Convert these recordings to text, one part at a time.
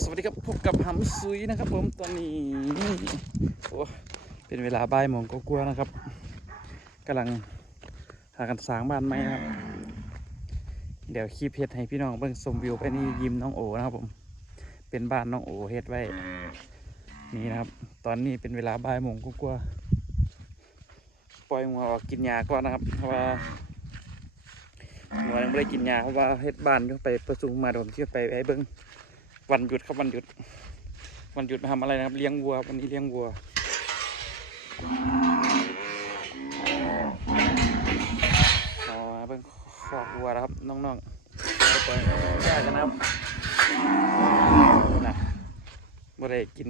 สวัสดีครับพบกับหำซุยนะครับผมตอนนี้โอ้เป็นเวลาบ่ายโมงก็กลัวๆนะครับกำลังหากันสร้างบ้านใหม่นะครับ เดี๋ยวคีเพชรให้พี่น้องเบิ่งชมวิวไปนี่ยิมน้องโอนะครับผม เป็นบ้านน้องโอเฮ็ดไว้นี่นะครับ ตอนนี้เป็นเวลาบ่ายโมงก็กลัวๆปล่อยงัวออกกินหญ้าก่อนนะครับเพราะว่างัวยังไม่ได้กินหญ้าเพราะว่าเฮ็ดบ้านอยู่ไปประชุมมาเดี๋ยวผมจะไปให้เบิ่ง วันหยุดครับวันหยุด วันหยุดมาทำอะไรนะครับ เลี้ยงวัววันนี้เลี้ยงวัวเอ๋อเป็นขอกวัวนะครับน้องๆจะปแยกกันนะครับนะบ่ได้กิน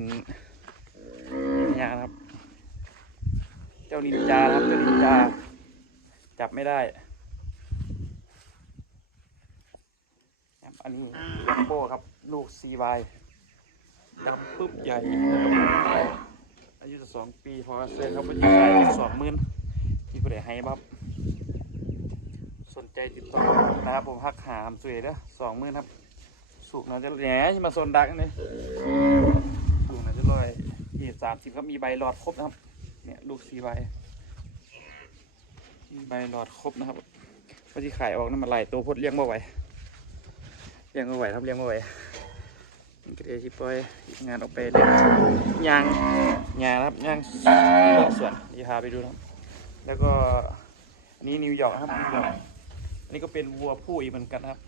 ยาครับ เจ้านินจาครับเจ้านินจาจับไม่ได้อันนี้โบครับ ลูกซีวายดำปึ๊บใหญ่อายุจะสองปีพอเซ็นครับวันนี้ขายสองหมื่นมีผู้ใดให้บ้างสนใจติดต่อนะครับผมหักหามสวยเด้อสองหมื่นครับสูกน่าจะแหน่มาโซนดักนี่สูกน่าจะร้อยยี่สามสิบครับมีใบหลอดครบนะครับ เนี่ยลูกซีวายมีใบหลอดครบนะครับว่าที่ขายออกนั่นมาไหลตัวพดเลี้ยงบ่ไหวเลี้ยงม่ไหวครับเลี้ยงม่ไหว ก็เดี๋ยวที่ปล่อยงานออกไปเล่นยางยางนะครับยางสวนเดี๋ยวพาไปดูนะครับ แล้วก็อันนี้นิวยอร์กนะครับนิวยอร์กอันนี้ก็เป็นวัวผู้อีกเหมือนกันนะครับ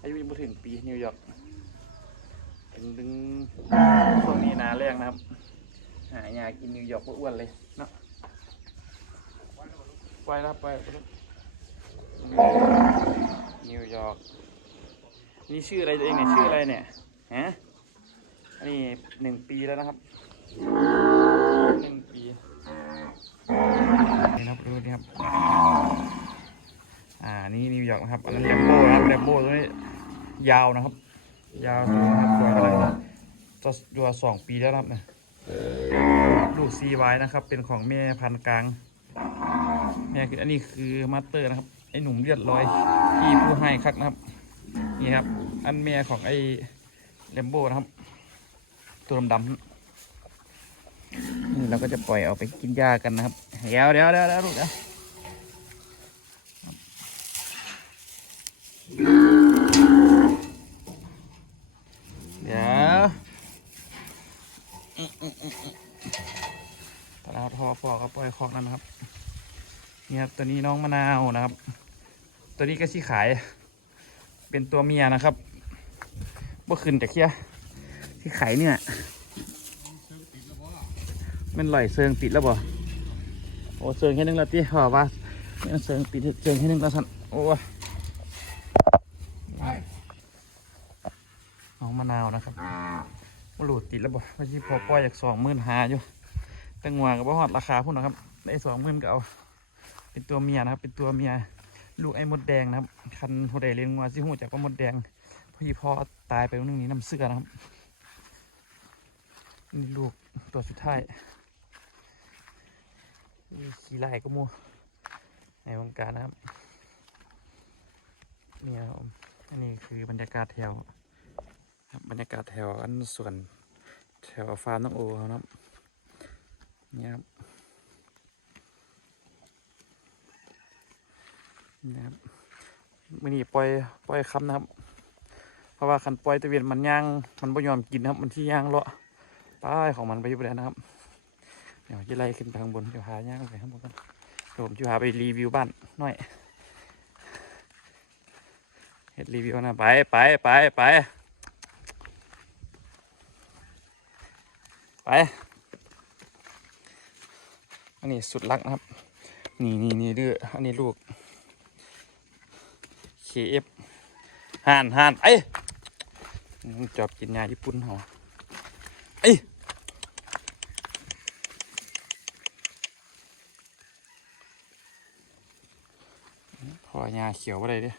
อายุยังไม่ถึงปีนิวยอร์กเป็นดึงช่วงนี้นาแรงนะครับหายากินนิวยอร์กก็อ้วนเลยเนาะไปแล้วครับไปนิวยอร์กนี่ชื่ออะไรตัวเองเนี่ยชื่ออะไรเนี่ยฮะ นนี้หนึ่งปีแล้วนะครับหนึ่งปีนี่นะครับดูนี่ครับ อ่านี่นิวยอร์กนะครับ อันนั้นแลมโบ้นะครับแลมโบ้ตัวนี้ยาวนะครับ ยาวตัวนะครับตัวอะไรตัวตัวสองปีแล้วครับเนี่ยลูกซีไว้นะครับ เป็นของแม่พันกลางแม่คืออันนี้คือมาสเตอร์นะครับไอหนุ่มเลือดลอยพี่ผู้ให้คักนะครับ นี่ครับ อันเมียของไอ้เลมโบ้นะครับ ตัวดำๆนี่เราก็จะปล่อยออกไปกินหญ้ากันนะครับ เดี๋ยวเดี๋ยวเดี๋ยวเรียวลูกเดี๋ยวเดี๋ยวตลาดทอฟอก็ปล่อยคอกนั่นนะครับ นี่ครับตัวนี้น้องมะนาวนะครับ ตัวนี้ก็ชี้ขาย เป็นตัวเมียนะครับเมื่อคืนแต่เคี้ยที่ไข่เนี่ย มันลอยเซิงปิดแล้วบ่โอ้เซิงแค่นึงแล้วที่ขอว่ามันเซิงปิดเซิงแค่นึงล้วสันโอ้ยน้องมะนาวนะครับมาหลุดติดแล้วบ่ว่าที่พอปล่อยากสองหมื่นหาอยู่แต่งัวกับว่าฮอดราคาพุ่นนะครับได้สองหมื่นก็เอาเป็นตัวเมียนะครับ เป็นตัวเมียลูกไอ้มดแดงนะครับ คันโหดเลี้ยงงัวซิหูจากว่ามดแดงพี่พ่อตายไปวันนึงนี้น้ำเสื้อนะครับนี่ลูกตัวสุดท้าย นี่ขี่ไล่ก็มูในวงการนะครับนี่นะครับอันนี้คือบรรยากาศแถวบรรยากาศแถวอันส่วนแถวฟาร์มน้องโอเขานะครับนี่ครับนี่นะครับมื่อนี้ปล่อยปล่อยคำนะครับ เพราะว่าคันปล่อยตะเวียนมันย่างมันไม่ยอมกินนะครับ มันที่ย่างเลาะป้ายของมันไปอยู่แล้วนะครับ เดี๋ยวจะไล่ขึ้นไปข้างบนจะพาย่างไปข้างบนกันเดี๋ยวผมจะพาไปรีวิวบ้านหน่อยเฮ็ดรีวิวนะไปไปไปไปไปอันนี้สุดลักนะครับ นี่นี่นี่ดื้ออันนี้ลูก KF ห่านห่านไอ้ยจอบกินยาญี่ปุ่นเหรอไอ้ ยพอยาเขียวอะไรดิ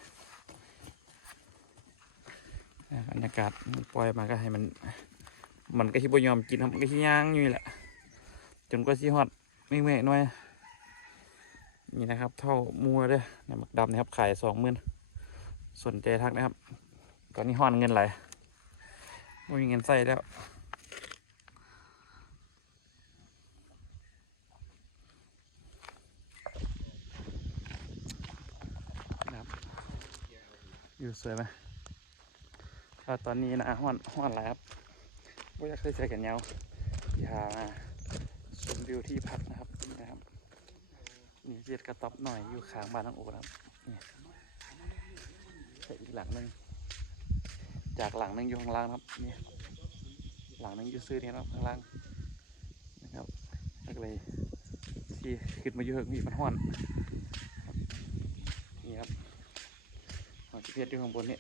บรรยากาศปล่อยมาก็ให้มัน มันก็ที่บ่ยอมกินมันก็ที่ย่างอยู่แหละ จนกว่าสิฮอดไม่เมื่อยหน่อยนี่นะครับ เท่ามัวเด้อในหมักดำนะครับขายสองหมื่นสนใจทักนะครับ ตอนนี้ห่อนเงินไหลไม่มีเงินใส่แล้วนะครับอยู่ สวยไหมก็ตอนนี้นะห้อนห้อนแล้วครับไม่อยากเคยใส่กันยาวอย่ามาชมวิวที่พักนะครับนี่นะครับนี่เจ็ดกระต๊อบหน่อยอยู่ข้างบ้านน้งโอนะครับนี่ใส่อีกหลังหนึ่งจากหลังหนึ่งอยู่ข้างล่างครับนี่หลังหนึ่งอยู่ซื้อนี่ครับข้างล่างนะครับก็เลยที่ขึ้นมาอยู่เฮิงมีมันห้อนครับนี่ครับหอที่ เพชรอยู่ข้างบนนี่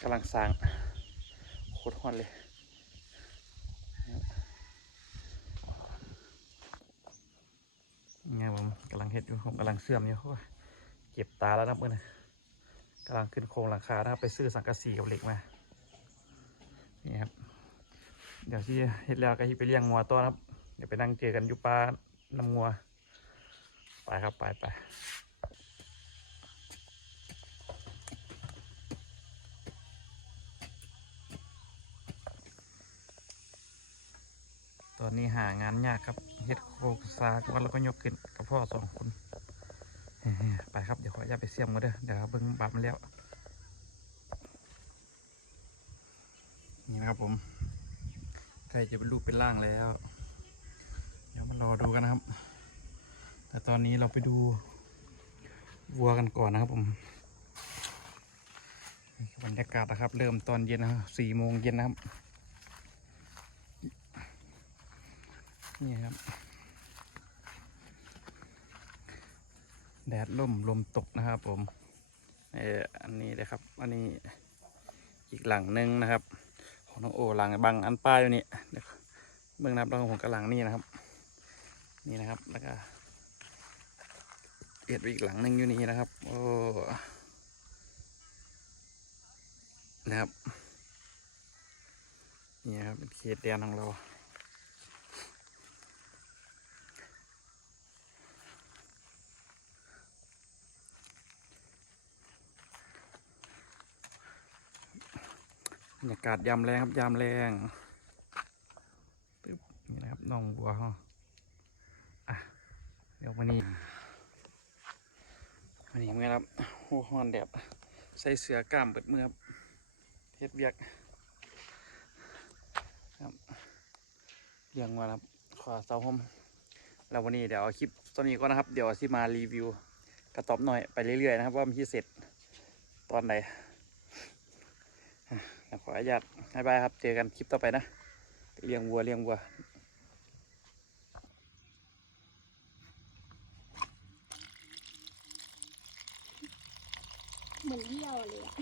กำลังสางโคตรหอนเลยไงผมกำลังเฮ็ดอยู่ผมกำลังเสื่อมอยู่โอ้ยเจ็บตาแล้วนะเพื่อนกำลังขึ้นโครงหลังคานะครับไปซื้อสังกะสีกับเหล็กมานี่ครับเดี๋ยวที่เฮ็ดแล้วก็ที่ไปเลี้ยงงัวตัวนะครับ เดี๋ยวไปนั่งเจอกันอยู่ป่าน้ำงัว ไปครับไปไป ตอนนี้หางานยากครับเฮ็ดโครงสร้างก่อนแล้วก็ยกขึ้นกับพ่อสองคนไปครับเดี๋ยวขออนุญาตไปเสี่ยมกันเด้อเดี๋ยวเบิ่งบับมันแล้ว นี่นะครับผมใกล้จะเป็นรูปเป็นร่างแล้ว เดี๋ยวมารอดูกันนะครับ แต่ตอนนี้เราไปดูวัวกันก่อนนะครับผมบรรยากาศนะครับ เริ่มตอนเย็นนะครับสี่โมงเย็นนะครับ นี่ครับ แดดล่มลมตกนะครับ ผมเอออันนี้เลยครับ อันนี้อีกหลังหนึ่งนะครับ ของน้องโอหลังบังอันป้ายอยู่นี่เดี๋ยวเบื้องนับแล้วผมกับหลังนี่นะครับ นี่นะครับแล้วก็เอ็ดอีกหลังหนึ่งอยู่นี่นะครับ โอ้นะครับนี่ครับเป็นเขตแดนของเรา บรรยากาศยามแรงครับยามแรงปึ๊บนี่นะครับน้องบัวเขาอะเดี๋ยววันนี้วันนี้เมื่อครับโอ้ฮ้อนแดดใส่เสื้อกล้ามเปิดมือครับเฮ็ดเวียกครับเลี้ยงมาครับขอเสาหมแล้ววันนี้เดี๋ยวเอาคลิปตอนนี้ก็นะครับ เดี๋ยวที่มารีวิวกระต๊อบหน่อยไปเรื่อยๆนะครับ ว่ามันที่เสร็จตอนไหน ขออนุญาตบายบายครับ เจอกันคลิปต่อไปนะเลี้ยงวัวเลี้ยงวัวเหมือนเยี่ยวเลยอะ